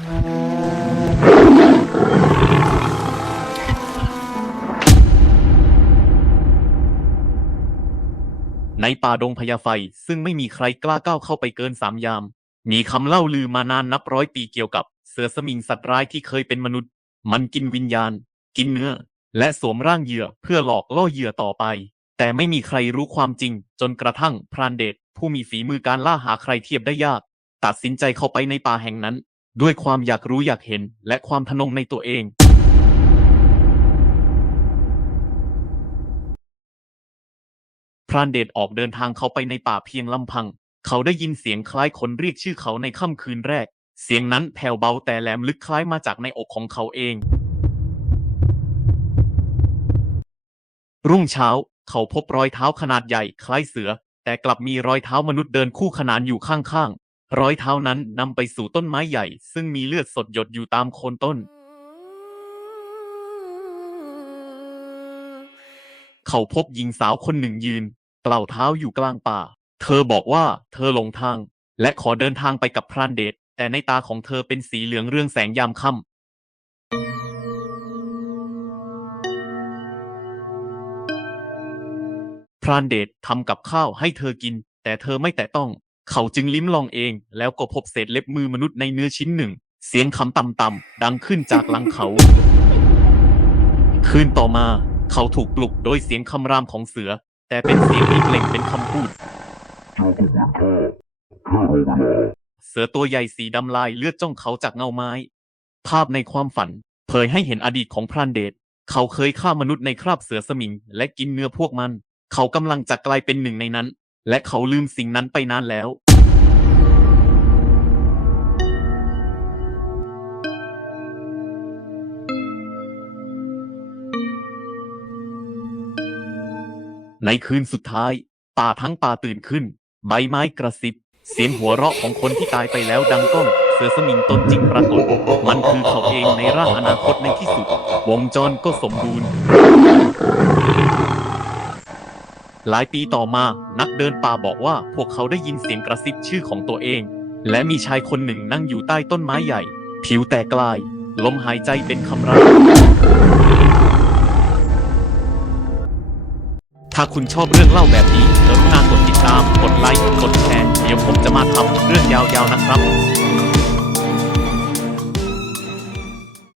ในป่าดงพญาไฟซึ่งไม่มีใครกล้าก้าวเข้าไปเกินสามยาม มีคำเล่าลือมานานนับร้อยปีเกี่ยวกับ เสือสมิงสัตว์ร้ายที่เคยเป็นมนุษย์ มันกินวิญญาณ กินเนื้อ และสวมร่างเหยื่อเพื่อหลอกล่อเหยื่อต่อไป แต่ไม่มีใครรู้ความจริง จนกระทั่งพรานเดชผู้มีฝีมือการล่าหาใครเทียบได้ยาก ตัดสินใจเข้าไปในป่าแห่งนั้น ด้วยความอยากรู้อยากเห็น และความทะนงในตัวเอง พรานเดชออกเดินทางเขาไปในป่าเพียงลำพัง เขาได้ยินเสียงคล้ายคนเรียกชื่อเขาในค่ำคืนแรก เสียงนั้นแผ่วเบาแต่แหลมลึกคล้ายมาจากในอกของเขาเอง รุ่งเช้า เขาพบรอยเท้าขนาดใหญ่ คล้ายเสือ แต่กลับมีรอยเท้ามนุษย์เดินคู่ขนานอยู่ข้างๆ รอยเท้านั้นนำไปสู่ต้นไม้ใหญ่ ซึ่งมีเลือดสดหยดอยู่ตามโคนต้น เขาพบหญิงสาวคนหนึ่งยืนกล่าเท้าอยู่กลางป่า เธอบอกว่าเธอหลงทาง และขอเดินทางไปกับพรานเดช แต่ในตาของเธอเป็นสีเหลืองเรืองแสงยามค่ำพรานเดชทำกับข้าวให้เธอกิน แต่เธอไม่แตะต้อง เขาจึงลิ้มลองเอง แล้วก็พบเศษเล็บมือมนุษย์ในเนื้อชิ้นหนึ่ง เสียงคำต่ำๆดังขึ้นจากหลังเขา คืนต่อมา เขาถูกปลุกโดยเสียงคำรามของเสือ แต่เป็นเสียงที่เปล่งเป็นคำพูดเจ้าก็เหมือนข้าแค่รอเวลาเสือตัวใหญ่สีดำลายเลือดจ้องเขาจากเงาไม้ ภาพในความฝัน เผยให้เห็นอดีตของพรานเดชเขาเคยฆ่ามนุษย์ในคราบเสือสมิง และกินเนื้อพวกมัน เขากำลังจะกลายเป็นหนึ่งในนั้น และเขาลืมสิ่งนั้นไปนานแล้ว ในคืนสุดท้าย ป่าทั้งป่าตื่นขึ้น ใบไม้กระซิบ เสียงหัวเราะของคนที่ตายไปแล้วดังก้อง เสือสมิงตนจริงปรากฏ มันคือเขาเองในร่างอนาคตในที่สุด วงจรก็สมบูรณ์ หลายปีต่อมานักเดินป่าบอกว่าพวกเขาได้ยินเสียงกระซิบชื่อของตัวเอง และมีชายคนหนึ่งนั่งอยู่ใต้ต้นไม้ใหญ่ ผิวแตกลาย ลมหายใจเป็นคำราม ถ้าคุณชอบเรื่องเล่าแบบนี้กรุณากดติดตาม กดไลค์ กดแชร์ เดี๋ยวผมจะมาทำเรื่องยาวๆนะครับ